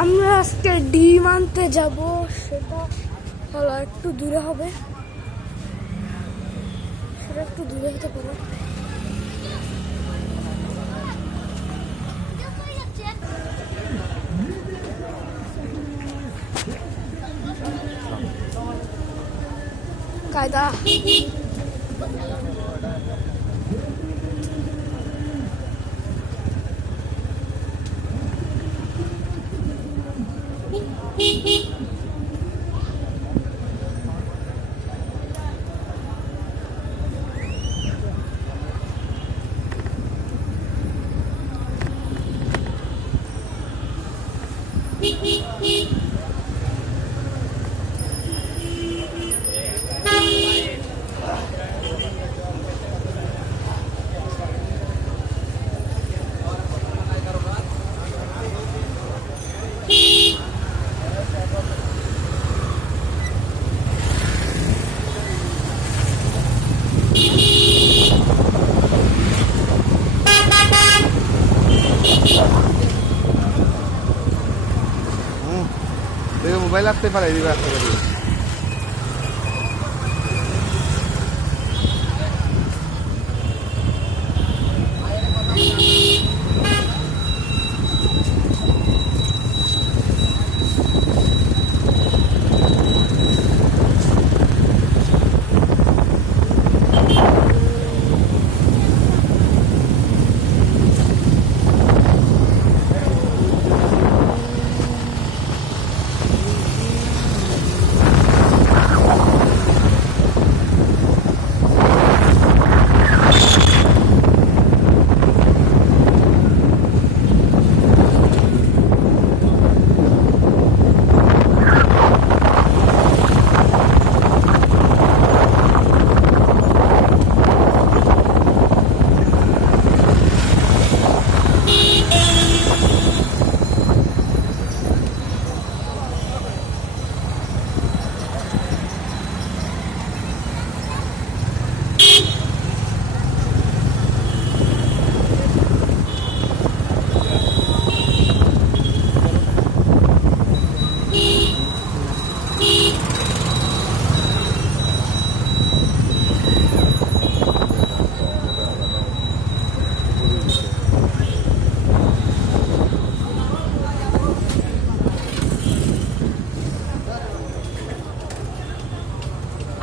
আমরা আজকে ডিম আনতে যাব, সেটা হলো একটু দূরে হবে, সেটা একটু দূরে হতে পারে। কায়দা মোবাইল আসতে পারে দিবে আশা করি।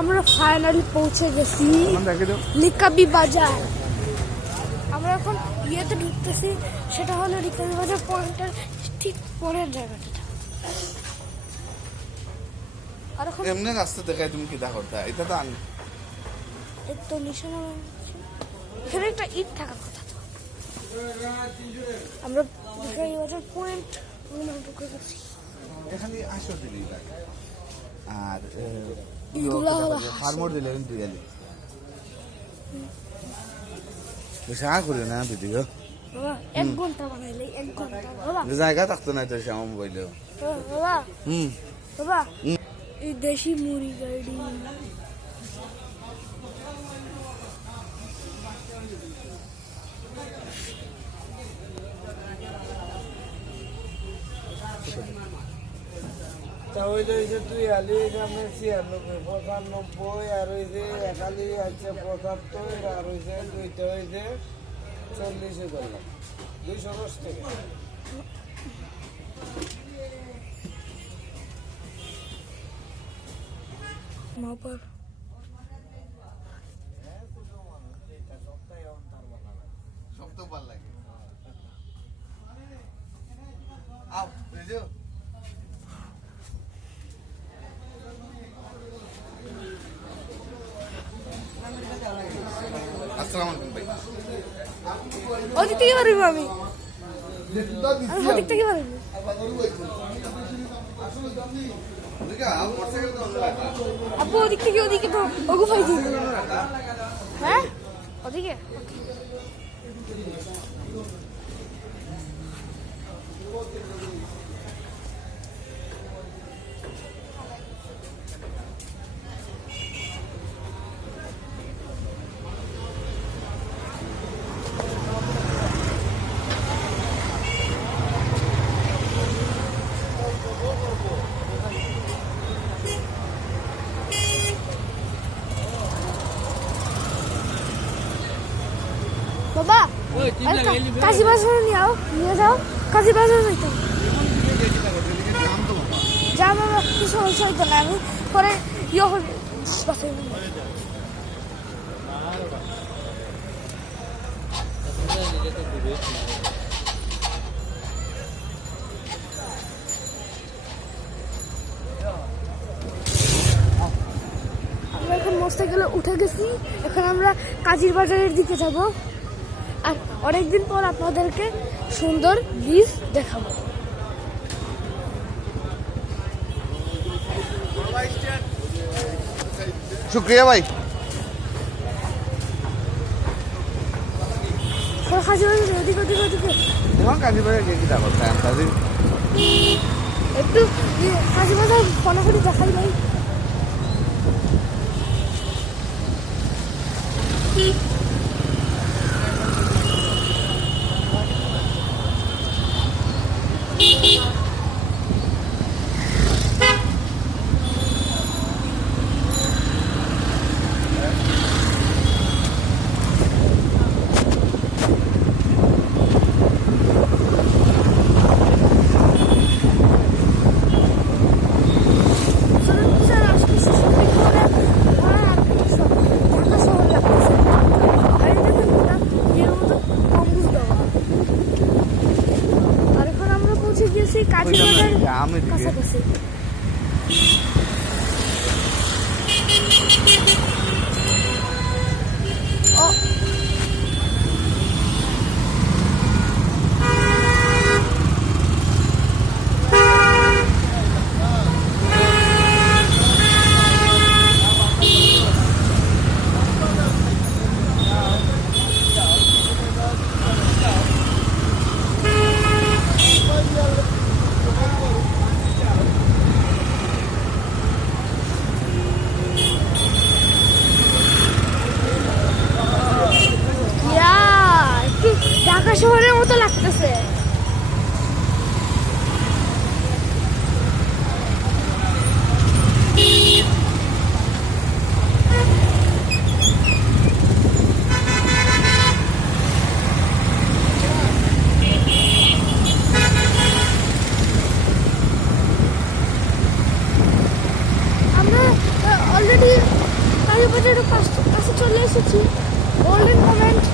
আমরা ফাইনালি পৌঁছে গেছি লিকাবি বাজার। আমরা এখন ইয়েতে ঢুকতেছি, সেটা হলো লিকাবি বাজার পয়েন্টের ঠিক পরের জায়গাটা। আর এখন এমনি রাস্তা দেখায় তুমি কি করতে এটা তো এই তো নিশানা এখানে একটা ইট থাকার কথা। তো আমরা লিকাবি বাজার পয়েন্ট ঢুকে গেছি। এখানে আসো দিলি আর ফার্মর দিলে কিন্তু গেলি বেশি করি না দিদি গো। বাবা 1 ঘন্টা বানাইলে 1 ঘন্টা বাবা জায়গা থাকতো না তো আমার মোবাইলেও। বাবা বাবা এই দেশি মুড়ি গাড়ি তাহলে ওই যে তুই আলি এখানে 96 95 আর ওই যে একালি আছে 75 আর ওই যে দুইটা ওই যে 40 করলাম 210 টাকা। মাপার সব তো ভালো লাগে। আও বুঝছো আসসালামু আলাইকুম ভাই। ওদিক থেকে পারবো আমি ওদিক থেকে পারবো। আপু ওদিক থেকে ওদিকে তো ওগু ফাই দিই। হ্যাঁ ওদিকে কাজী বাজারে নিয়ে যাও কাজী বাজারে যাইতাম যা আমার কিছু সমস্যা হইতো না আমি পরে ইয়ে হবে বাসায় আমরা এখন মোটরসাইকেলে উঠে গেছি এখন আমরা কাজীর বাজারের দিকে যাব আর অনেকদিন পর আপনাদেরকে সুন্দর ব্রিজ দেখাবো শুক্রিয়া ভাই কাজী বাজার ওদিকে ওদিকে ওদিকে তোমার কাজী ভাই কি দেখো কাজী একটু কাজী বাজার ফোনাফোনি দেখাই ভাই কাজী বাজার কাছাকাছি ও ঢাকা শহরের মতো লাগতেছে আমরা অলরেডি কাজী বাজারের কাছে চলে এসেছি গোল্ডেন মোমেন্ট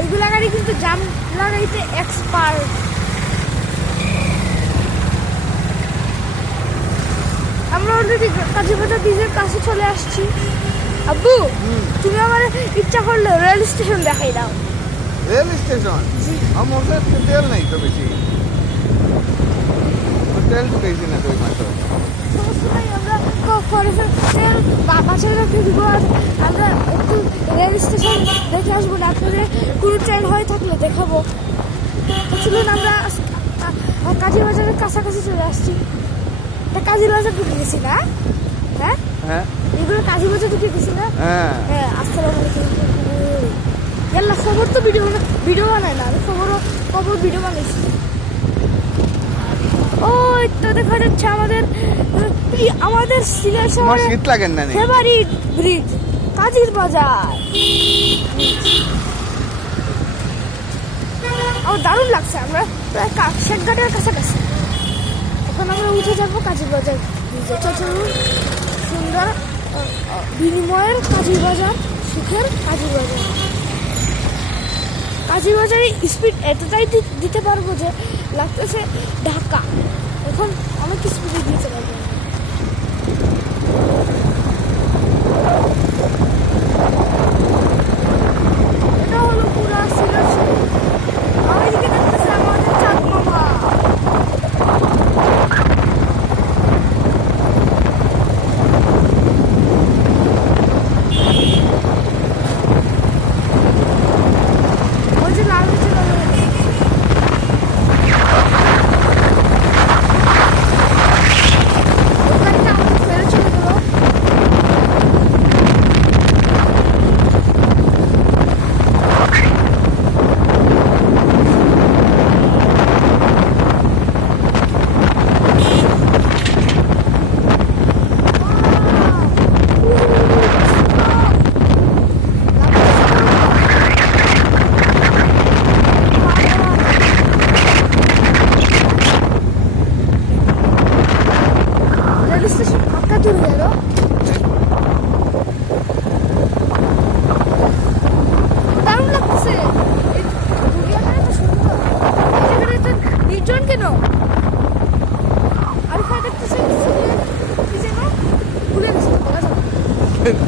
এইগুলা গাড়ি কিন্তু জাম লাগাইতে এক্সপার্ট আমরা অলরেডি কাজী বাজার ব্রিজের কাছে চলে আসছি আব্বু তুমি আমার ইচ্ছা করলে রেল স্টেশন দেখাই দাও রেল স্টেশন আমার তেল নাই তো বেশি তেল ঢুকেছি না তুই মাত্র আমরা তেল বাসায় রেখে দিব আর আমরা একটু রেল স্টেশন দেখে আসবো না আপনাদের কোনো ট্রেন হয়ে থাকলে দেখাবো চলুন আমরা কাজী বাজারের কাছাকাছি চলে আসছি কাজী বাজার ঢুকে গেছি না হ্যাঁ হ্যাঁ এগুলো কাজী বাজার ঢুকে গেছি না হ্যাঁ হ্যাঁ আসসালামু আলাইকুম ইয়াল্লা খবর তো ভিডিও বানায় না আমি খবর ভিডিও বানাইছি ওই তো দেখা যাচ্ছে আমাদের সিলেট শহরে শীত লাগেন না ফেভারিট ব্রিজ কাজীর বাজার আমার দারুণ লাগছে আমরা প্রায় শেখঘাটের কাছাকাছি এখন আমরা উঠে যাবো কাজীর বাজার ব্রিজে চলুন সুন্দর বিনিময়ের কাজীর বাজার সুখের কাজীর বাজার কাজী বাজারে স্পিড এতটাই দিতে পারবো যে লাগতেছে ঢাকা এখন অনেক স্পিডে দিতে পারবো এটা হলো পুরা সিলেট শহর আমার এদিকে দেখতেছে আমাদের চাঁদ মামা ওই যে লাল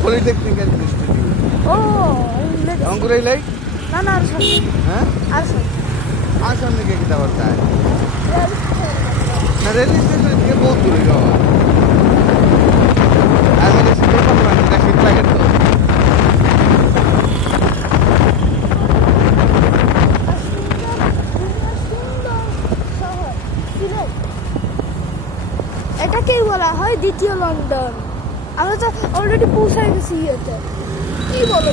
পলিটেকনিক্যাল ইনস্টিটিউট ও আমি ভুলে গেছি। অঙ্কুরাই লাই না না আর সামনে হ্যাঁ আর সামনে আর সামনে কে কিতা করতে হয় না রেল স্টেশন থেকে বহুত দূরে যাওয়া আর মানে শীতের কথা মানে এটা শীত লাগে তো এটাকেই বলা হয় দ্বিতীয় লন্ডন। আমরা তো অলরেডি পৌঁছায় গেছি ইয়েতে। কি বলো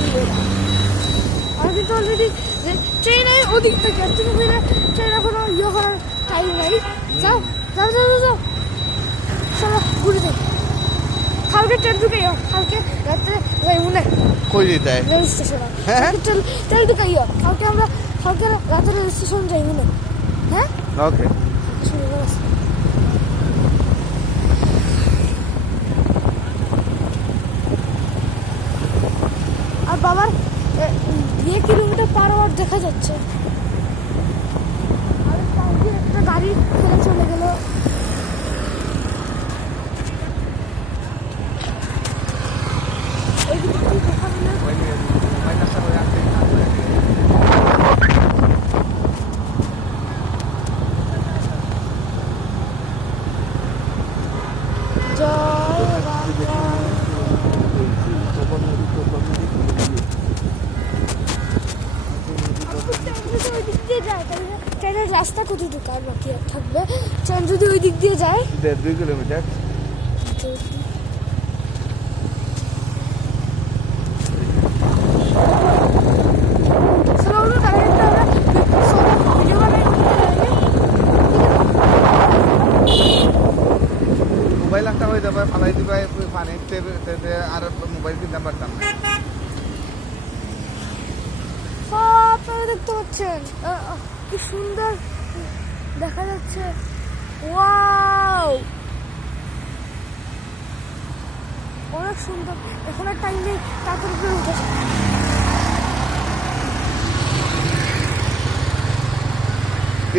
আমরা কিন্তু অলরেডি ট্রেনে ওদিক থেকে তুমি ফিরে ট্রেন এখনো ইয়ে করার টাইম নাই। যাও যাও যাও যাও যাও চলো ঘুরে যাই। কালকে ট্রেন ঢুকাইও, কালকে রাত্রে যাই মনে কই যেতে হয় রেল স্টেশনে। ট্রেন ঢুকাইও, কালকে রাত্রে রেল স্টেশন যাই মনে। হ্যাঁ ওকে আর বাবার 2 কিলোমিটার পার আওয়ার দেখা যাচ্ছে। আর পাশ দিয়ে একটা গাড়ি ফেলে চলে গেল। এইদিকে কি দেখা গেল? জয় বাংলা। ট্রেনের রাস্তা কতটুকু আর বাকি থাকবে? ট্রেন যদি ওই দিক দিয়ে যায় 2 কিলোমিটার মোবাইল একটা হয়ে যাবে ফালাই দিবে পানিতে আর মোবাইল কিনতে পারতাম না আপনারা দেখতে পাচ্ছেন কি সুন্দর দেখা যাচ্ছে। ওয়াও অনেক সুন্দর। এখন আর টাইম নেই, তাড়াতাড়ি করে উঠে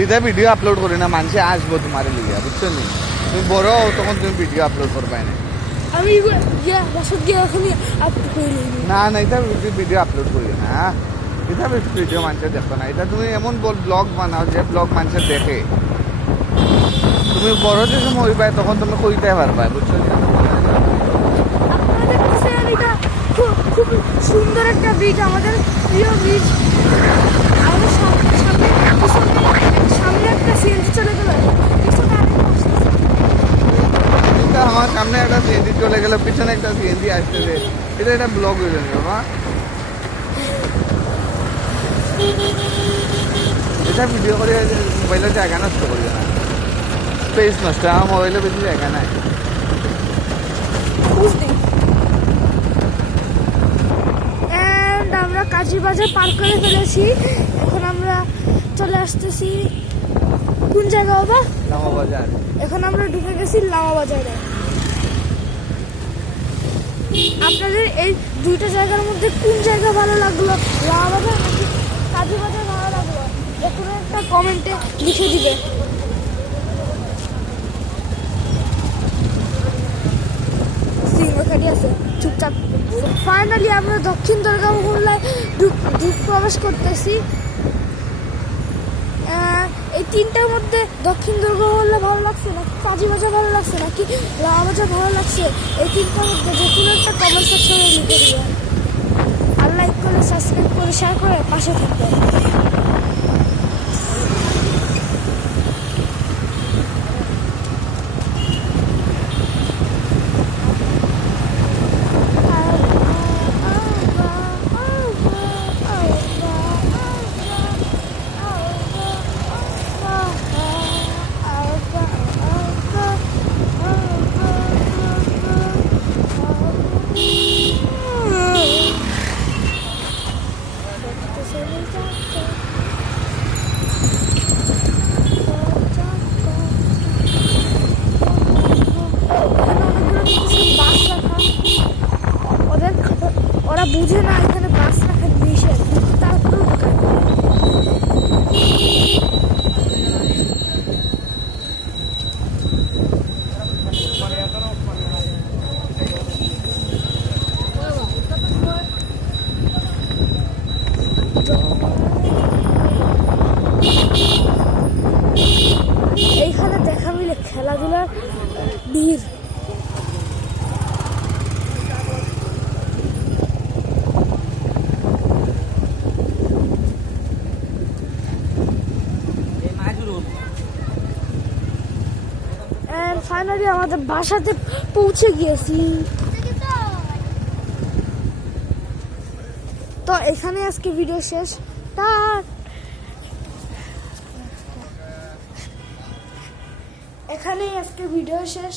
এটা ভিডিও আপলোড করি না মানুষে আসবো তোমার লিগে বুঝছো নি তুমি বড় হও তখন তুমি ভিডিও আপলোড করবে না আমি বাসত গিয়ে এখনই আপলোড করে নিই। না না এটা ভিডিও আপলোড করি না এটা ভিডিও মানুষের দেখো না এটা তুমি এমন ব্লগ বানাও যে ব্লগ মানুষের দেখে তুমি বড় যে সময় হইবা তখন তুমি কইতে পারবা বুঝছো আপনারা দেখতেছেন এটা খুব সুন্দর একটা ব্রিজ, আমাদের প্রিয় ব্রিজ। আমাদের সামনে একটা সিএনজি চলে গেল, পিছনে আরেকটা আসতেছে। এটা আমার সামনে একটা সিএনজি চলে গেল পিছনে একটা সিএনজি আসতেছে এটা একটা ব্লগ হয়ে যাবে বাবা এটা ভিডিও করে মোবাইলের জায়গা নষ্ট করি না স্পেস নষ্ট আমার মোবাইলে বেশি জায়গা নাই এন্ড আমরা কাজীবাজার পার করে ফেলেছি। এখন আমরা চলে আসতেছি কোন জায়গা বাবা? লামা বাজার এখন আমরা ঢুকে গেছি লামা বাজারে। আপনাদের এই দুইটা জায়গার মধ্যে কোন জায়গা ভালো লাগলো, লামা বাজার নাকি কাজীবাজার ভালো লাগলো, এখন একটা কমেন্টে লিখে দিবে। সিংহখালি আছে চুপচাপ। ফাইনালি আমরা দক্ষিণ দুর্গা মহল্লায় প্রবেশ করতেছি। এই তিনটার মধ্যে দক্ষিণ দুর্গা মহল্লা ভালো লাগছে নাকি কাজীবাজার ভালো লাগছে নাকি লামাবাজার ভালো লাগছে, এই তিনটার মধ্যে যে কোনো একটা কমেন্ট সেকশনে লিখে দিবেন। আর লাইক করে সাবস্ক্রাইব করে শেয়ার করে পাশে থাকবেন। ওরা বুঝে না এখানে বাস রাখা নিষেধ, তারপরেও ঢোকায়। ফাইনালি আমাদের বাসাতে পৌঁছে গিয়েছি। তো এখানে আজকে ভিডিও শেষ। এখানেই আজকে ভিডিও শেষ।